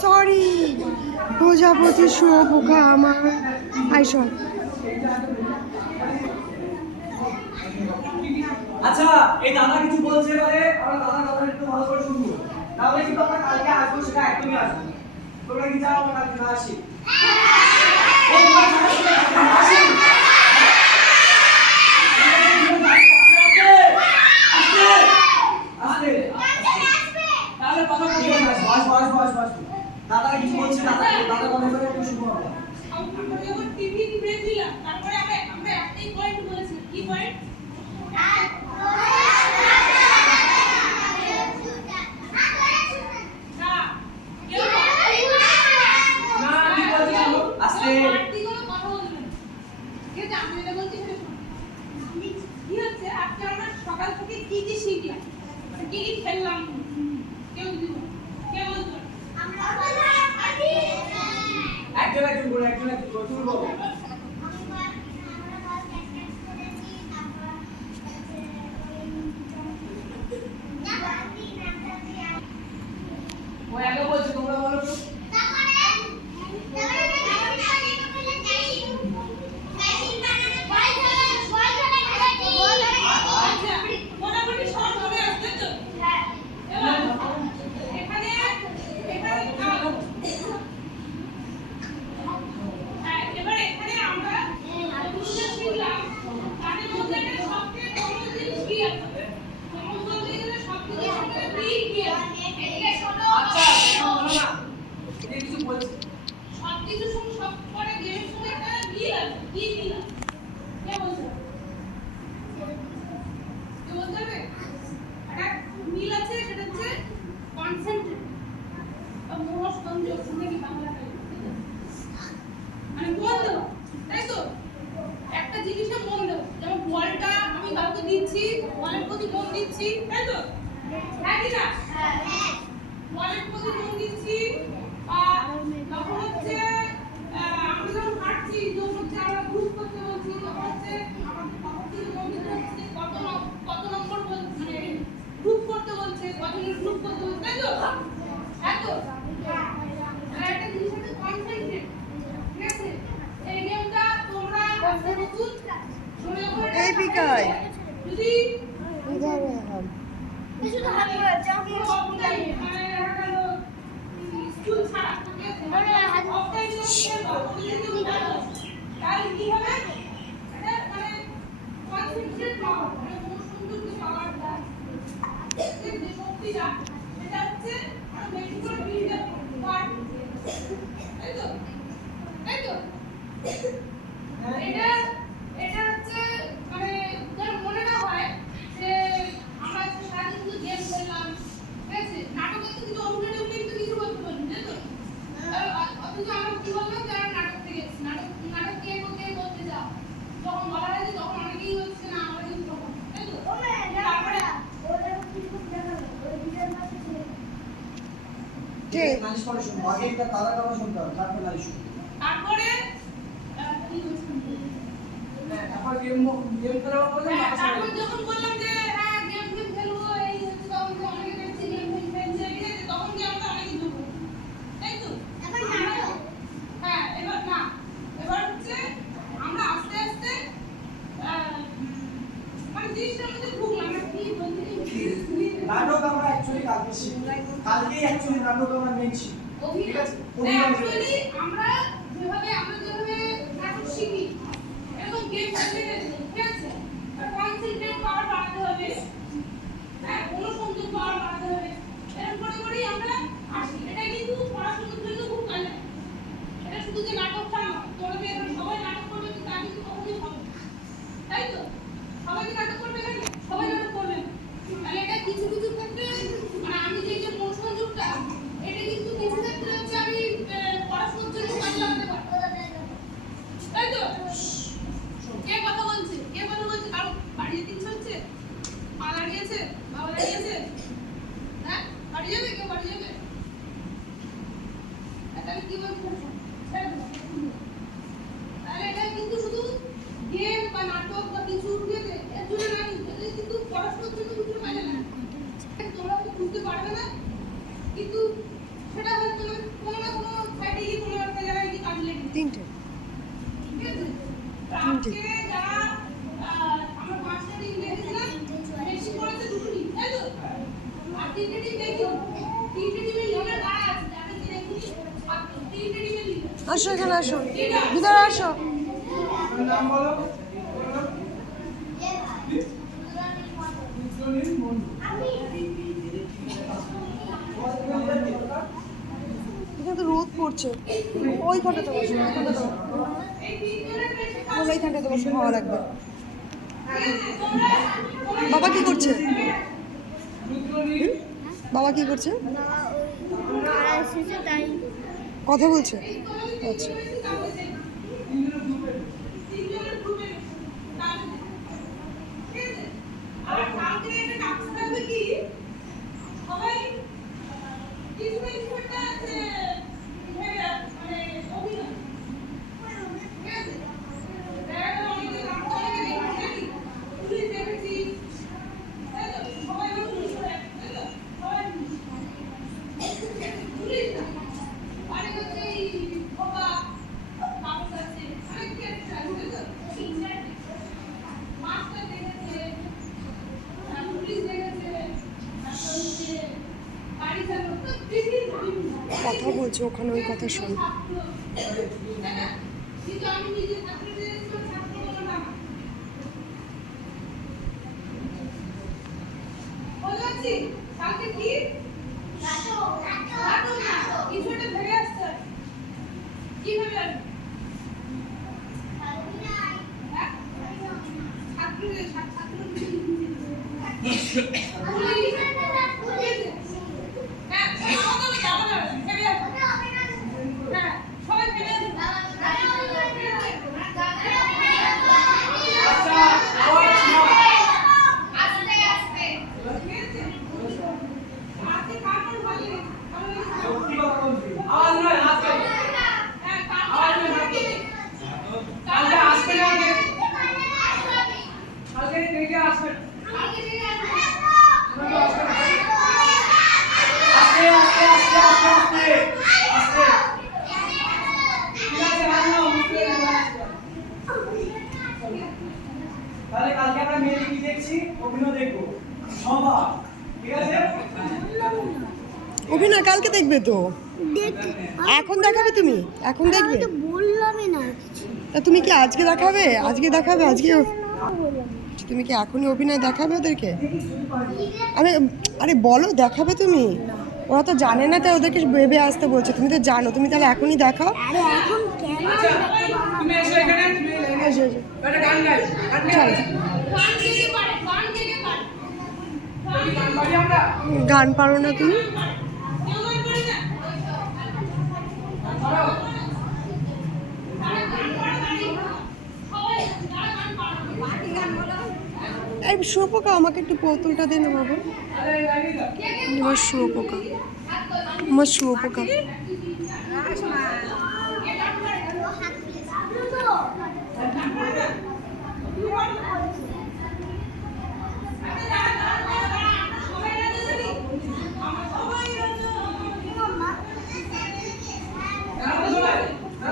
Sorry, প্রজাপতি শুয়োপোকা আমার আইসব। আচ্ছা, এই দাদা কিছু বলছে এবারে আমরা দাদার কথা একটু ভালো করে শুনবো। তাহলে কিন্তু আমরা কালকে আসবো, সেটা একদমই আসবো। তোমরা কি চাও আমরা কালকে না আসি? দাদা কিছু বলছে, দাদা কথা বলে একটু শুনবো আমরা। আমরা যখন টিভি দেখছিলাম তারপরে আমরা একটাই পয়েন্ট বলেছি। কি পয়েন্ট? সকাল থেকে কি কি শিখলাম, কি কি খেললাম, কেউ দিব কেউ বলতো একজন বলো তুমি বলো। ও আগে বলছে, তোমরা বলো তো। একটা জিনিসে মন দেবো, যেমন বলটা আমি কাউকে দিচ্ছি, বলের প্রতি মন দিচ্ছি, তাই তো? হ্যাঁ কি না? বলের প্রতি মন দিচ্ছি। তখন হচ্ছে আমরা যখন হাঁটছি, যখন হচ্ছে আমরা গ্রুপ করতে বলছি, তখন হচ্ছে আমাদের তখন থেকে মন দিতে হচ্ছে কত নম্বর মানে গ্রুপ করতে বলছে, কতজন গ্রুপ করতে বলছে, তাই তো? হ্যাঁ তো? একটা জিনিস হচ্ছে কনসেন্ট্রেট, ঠিক আছে? এই গেমটা তোমরা নতুন শুনে করে এই বিকায় যদি इधर है हम শুধু হাত ধরে যাওকে অফলাইন মানে দেখা গেল স্কুল ছাড়া ঠিক আছে অফলাইন তাহলে কি হবে? এটা মানে কনসেন্ট্রেট পাওয়ার, মানে মনোসংযোগ পাওয়ার যে শক্তিটা এটা হচ্ছে আরো বেশি করে বিল্ড আপ করতে, তাই তো? তাই তো? এটা হচ্ছে মানে যার মনে না হয় যে আমরা সারাদিন শুধু গেম খেললাম, ঠিক আছে? নাটকে তো কিছু অভিনয় কিন্তু কিছু করতে পারি, তাই তো? অথচ আমরা কি বললাম যে আমরা নাটক থেকে গেছি, নাটক কে করতে যাও, যখন বলা হয় যে তখন অনেকেই হচ্ছে না আমরা কিন্তু তখন, তাই তো? তারপরে নালিশ করে শুনবো, আগে এটা দাদার কথা শুনতে হবে, তারপর নালিশ শুনবো। তারপরে কি বলছিলাম? তারপর গেম খেলা বললাম, তারপর যখন বললাম যে হ্যাঁ গেম খেলবো, এই হচ্ছে তখন তো অনেকে দেখছি গেম খেলছে, ঠিক আছে? তখন কি আমরা অনেকে দেবো, তাই তো? হ্যাঁ এবার না, এবার হচ্ছে আমরা আস্তে আস্তে মানে জিনিসটার মধ্যে ঢুকলাম, আমরা কি বলছি নাটক আমরা অ্যাকচুয়ালি কালকে শিখব, কালকেই অ্যাকচুয়ালি নাটক আমরা মেন শিখব, ঠিক আছে? অ্যাকচুয়ালি আমরা যেভাবে নাটক শিখি এরকম গেম খেলতে, ঠিক আছে? কনসেন্ট্রেট পাওয়ার বাড়াতে হবে, হ্যাঁ মনোসংযোগ পাওয়ার বাড়াতে হবে, এরকম করেই আমরা আসি। এটা কিন্তু পড়াশোনার জন্য খুব কাজে, এটা শুধু যে নাটক না, তোমরা এখানে সবাই নাটক করবে তা কিন্তু কখনোই হবে, তাই তো? সবাই কি নাটক করবে এখানে? সবাই নাটক করবে না। তাহলে এটা কিছু কিছু ক্ষেত্রে মানে আমি যে মনোসংযোগটা এটা কিন্তু কিছু ক্ষেত্রে হচ্ছে আমি পড়াশোনার জন্য কাজে লাগাতে পারবো, তাই তো? কে কথা বলছে? কারো বাড়ি যেতে ইচ্ছা হচ্ছে? মা দাঁড়িয়েছে, বাবা দাঁড়িয়েছে, হ্যাঁ বাড়ি যাবে? কেউ বাড়ি যাবে? তাহলে কি বলছো? তাহলে এটা কিন্তু শুধু গেম বা নাটক বা কিছু এর জন্য না, কিন্তু পড়াশোনার জন্য কিছু কাজে লাগে, তোমরা বুঝতে পারবে না টিম দেখি তিনটে টিমের লিডার কারা আছে যাদের কি দেখি তিনটে টিমের লিডার আসো এখানে আসো, ভিতরে আসো। নাম বলো। এখানে তো রোদ পড়ছে, ওইখানটাতে বসো, ওইখানটাতে বসো। বলো এইখানটাতে বসো, ভালো লাগবে। বাবা কি করছে? বাবা কি করছে? কথা বলছে? আচ্ছা। তিনজনের গ্রুপে আর কালকে একটা কাজ থাকবে কি সবাই কিছু কিছু একটা আছে মানে অভিনয় ঠিক আছে দেখা গেল অনেকে নাম করে দেখি পুলিশ দেখেছি তাই তো সবাই পুলিশ করে তাই তো সবাই পুলিশ না মানে হচ্ছে এই বাবা কাপড় আছে অনেক কি আছে তাই তো মাস্টার দেখেছে পুলিশ দেখেছে তারপর হচ্ছে বাড়ি চালক তো বিভিন্ন কথা বলছে ওখানে, ওই কথা শোন। কিন্তু আমি নিজে ছাত্রদের ছাত্র বললাম বলছি কালকে কি নাটক কিছু একটা ভেবে আসছে কি ভেবে আসছে ছাত্রদের আচ্ছা, আওয়াজ নাও। সত্যি কথা বলছি। আওয়াজ নয়, হাত তোলো। আওয়াজ নয়, হাত তোলো। কালকে আসবে না আগে। কালকে কে আসবে? তোমরা আসবে না। আস্তে আস্তে আস্তে আস্তে আস্তে আস্তে। ঠিক আছে, হাত নাও, মুখে তাহলে কালকে আমরা মেয়ে কি দেখছি? অভিনয় দেখবো সবার, ঠিক আছে? অভিনয় কালকে দেখবে তো, এখন দেখাবে তুমি? এখন দেখবে? বললামই না তা তুমি কি আজকে দেখাবে? আজকে দেখাবে? আজকে তুমি কি এখনই অভিনয় দেখাবে ওদেরকে? আরে আরে বলো, দেখাবে তুমি? ওরা তো জানে না, তাই ওদেরকে ভেবে আসতে বলছে। তুমি তো জানো, তুমি তাহলে এখনই দেখাও। আরে এখন কেন আচ্ছা, তুমি এসো এখানে, তুমি এসো, এসো। একটা গান গাই, গান গাই। চলো। তুমি গান পারি আমরা? গান পারো না তুমি? পারো? এই শুয়োপোকা, আমাকে একটু বোতলটা দে না বাবা। আরে লাগিয়ে দাও। আমার শুয়োপোকা, আমার শুয়োপোকা।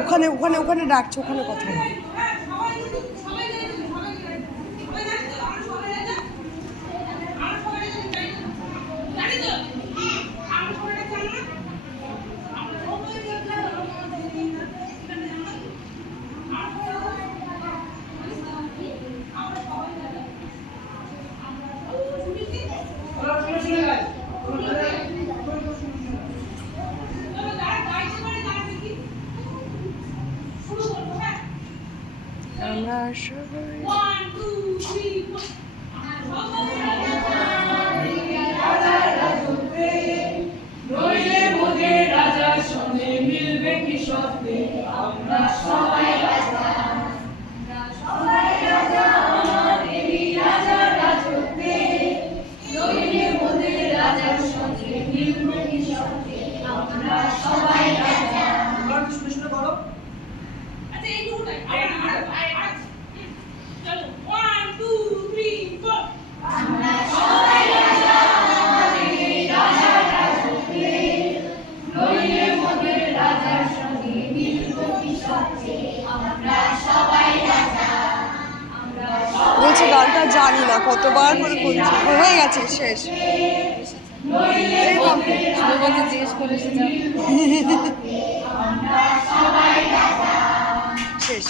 ওখানে ওখানে ওখানে ডাকছে, ওখানে কথা বল। শুনে শুনে গাই। আমরা সবাই One, two, three, four. নইলে মোদের রাজার সঙ্গে মিলবে কি সত্যি? আমরা সবাই রাজা। সবাই রাজা, দেবী রাজার রাজত্বে। নইলে মোদের রাজার সঙ্গে মিলবে কি সত্যি? আমরা সবাই রাজা। তোমরা কি শুনে শুনে বলো? আচ্ছা এই দুটোই চলো 1 2 3 4 আমরা সবাই রাজা, দেবী রাজার রাজত্বে। নইলে মোদের রাজার সঙ্গে মিলবে কি সত্যি? আমরা সবাই রাজা। আমরা বলছে গানটা জানি না, কতবার করে বলছি। হয়ে গেছে, শেষ। এই complete। বলতে জিজ্ঞেস করে এসে যাও শেষ।